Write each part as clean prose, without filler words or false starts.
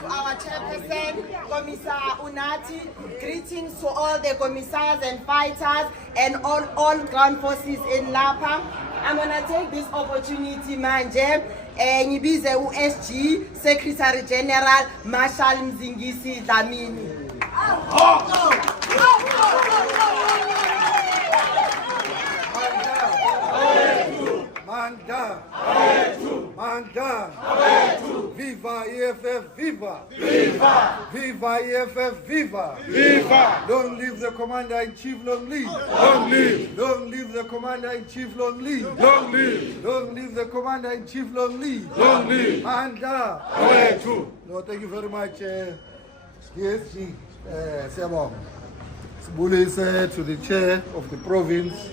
to our chairperson, Commissar Unati. Greetings to all the commissars and fighters and all ground forces in Lapa. I'm gonna take this opportunity, manje, ngibize u-SG Secretary-General Marshall Dlamini. Manda, viva EFF, viva! Viva! Viva EFF, viva! Viva! Don't leave the Commander-in-Chief, long live! Long live! Don't leave the Commander-in-Chief, long live! Long live! Don't leave the Commander-in-Chief, long live! Long live! Manda! No, thank you very much, DSG. Sibulise to the chair of the province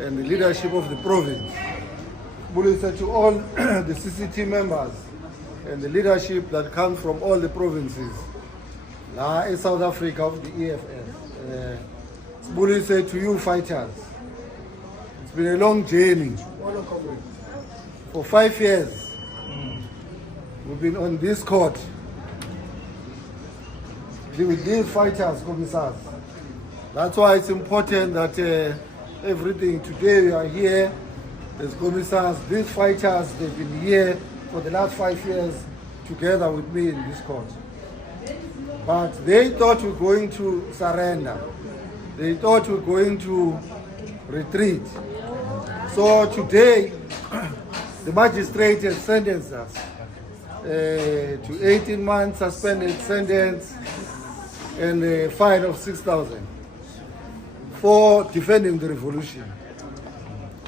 and the leadership of the province. Sibulise to all the CCT members and the leadership that comes from all the provinces in South Africa of the EFF. Sibulise to you fighters. It's been a long journey. For 5 years, we've been on this court with these fighters, commissars. That's why it's important that everything today we are here. As commissars, these fighters, they've been here for the last 5 years together with me in this court. But they thought we were going to surrender. They thought we were going to retreat. So today, the magistrate has sentenced us to 18 months suspended sentence and a fine of 6,000 for defending the revolution.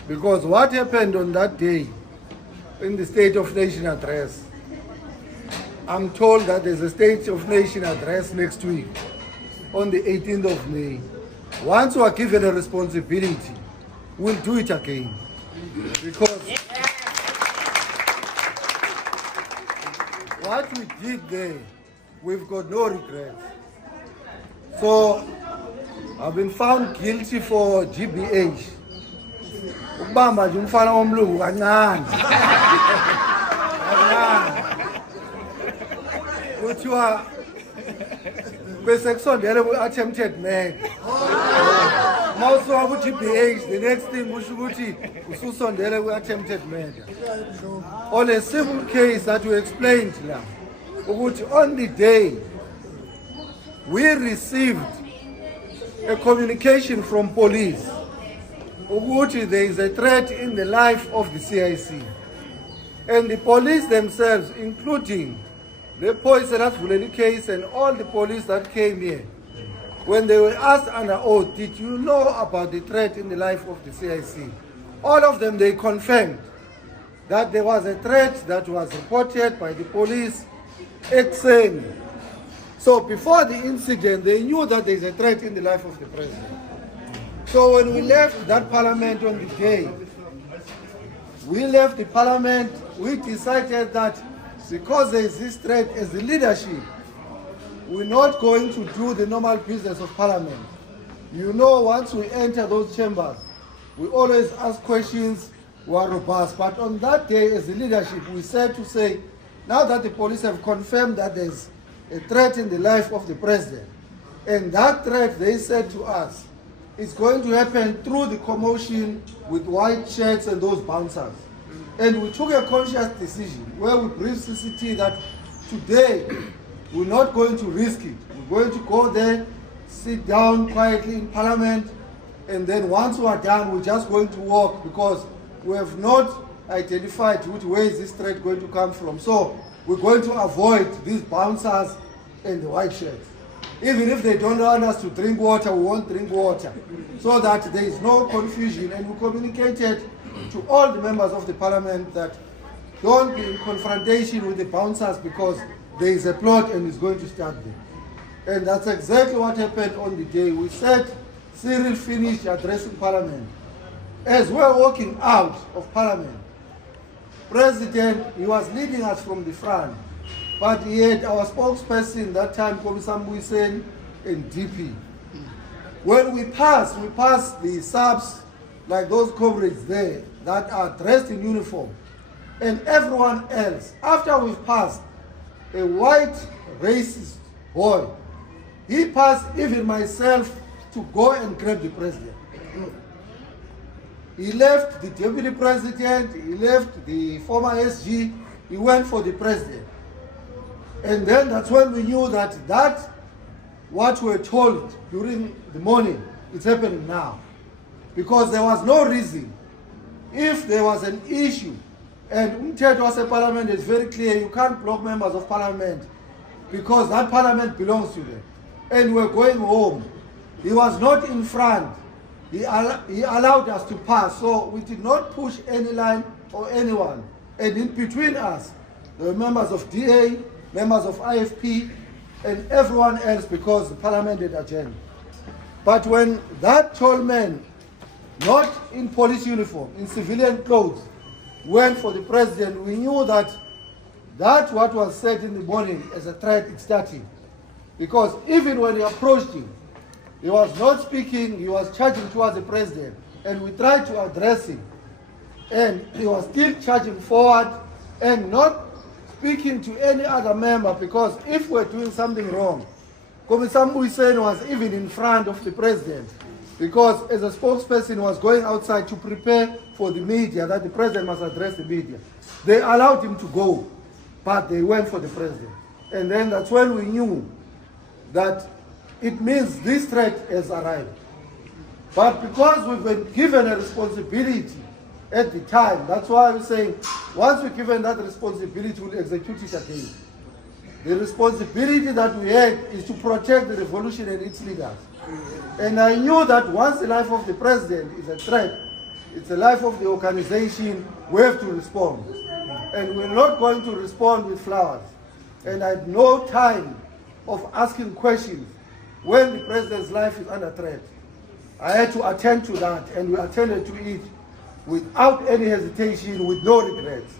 Because what happened on that day in the State of Nation address, I'm told that there's a State of Nation address next week on the 18th of May. Once we are given a responsibility, we'll do it again. Because what we did there, we've got no regrets. So I've been found guilty for GBH. Ubamba nje umfana womlungu kancane. Kuthiwa bese kusondele ku-attempted murder. Mawusuka ku-GBH, the next thing kusho ukuthi ususondele ku-attempted murder. On a civil case that we explained now, ukuthi on the day we received a communication from police ukuthi there is a threat in the life of the CIC. And the police themselves, including the police that Vuleni case and all the police that came here, when they were asked under oath, did you know about the threat in the life of the CIC? All of them, they confirmed that there was a threat that was reported by the police ex-sane. So before the incident, they knew that there is a threat in the life of the president. So when we left that parliament on the day, we left the parliament, we decided that because there is this threat as the leadership, we're not going to do the normal business of parliament. You know, once we enter those chambers, we always ask questions, we are robust. But on that day, as the leadership, we said to say, now that the police have confirmed that there's a threat in the life of the president, and that threat, they said to us, it's going to happen through the commotion with white shirts and those bouncers. And we took a conscious decision where we briefed CCT that today we're not going to risk it. We're going to go there, sit down quietly in parliament, and then once we are done, we're just going to walk because we have not identified where is this threat going to come from. So we're going to avoid these bouncers and the white shirts. Even if they don't want us to drink water, we won't drink water. So that there is no confusion. And we communicated to all the members of the parliament that don't be in confrontation with the bouncers because there is a plot and it's going to start there. And that's exactly what happened on the day. We said Cyril finished addressing parliament. As we're walking out of parliament, President, he was leading us from the front. But he had our spokesperson that time, Commissar Mbuyiseni, and DP. When we passed the subs, like those comrades there, that are dressed in uniform, and everyone else. After we've passed, a white racist boy. He passed even myself to go and grab the president. He left the deputy president, he left the former SG, he went for the president. And then that's when we knew that what we were told during the morning, it's happening now. Because there was no reason. If there was an issue, and umthetho wase parliament is very clear, you can't block members of parliament because that parliament belongs to them. And we're going home. He was not in front. He allowed us to pass, so we did not push any line or anyone. And in between us, there were members of DA, members of IFP, and everyone else because the parliament had agenda. But when that tall man, not in police uniform, in civilian clothes, went for the president, we knew that what was said in the morning as a threat is starting. Because even when we approached him, he was not speaking, he was charging towards the president. And we tried to address him. And he was still charging forward and not speaking to any other member, because if we're doing something wrong, Kommissar Muysen was even in front of the president, because as a spokesperson was going outside to prepare for the media, that the president must address the media. They allowed him to go, but they went for the president. And then that's when we knew that it means this threat has arrived. But because we've been given a responsibility at the time, that's why I'm saying, once we're given that responsibility, we'll execute it again. The responsibility that we had is to protect the revolution and its leaders. And I knew that once the life of the president is a threat, it's the life of the organization, we have to respond. And we're not going to respond with flowers. And I had no time of asking questions when the president's life is under threat. I had to attend to that, and we attended to it without any hesitation, with no regrets.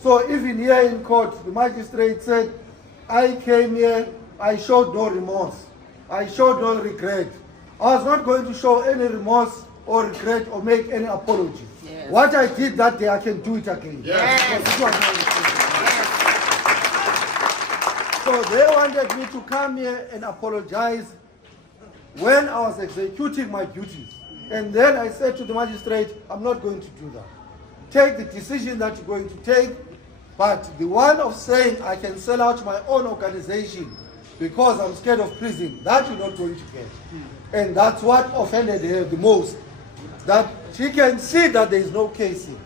So even here in court, the magistrate said, I came here, I showed no remorse. I showed no regret. I was not going to show any remorse or regret or make any apology. Yes. What I did that day, I can do it again. Yes. So they wanted me to come here and apologize when I was executing my duties. And then I said to the magistrate, I'm not going to do that. Take the decision that you're going to take, but the one of saying I can sell out my own organization because I'm scared of prison, that you're not going to get. And that's what offended her the most, that she can see that there is no case here.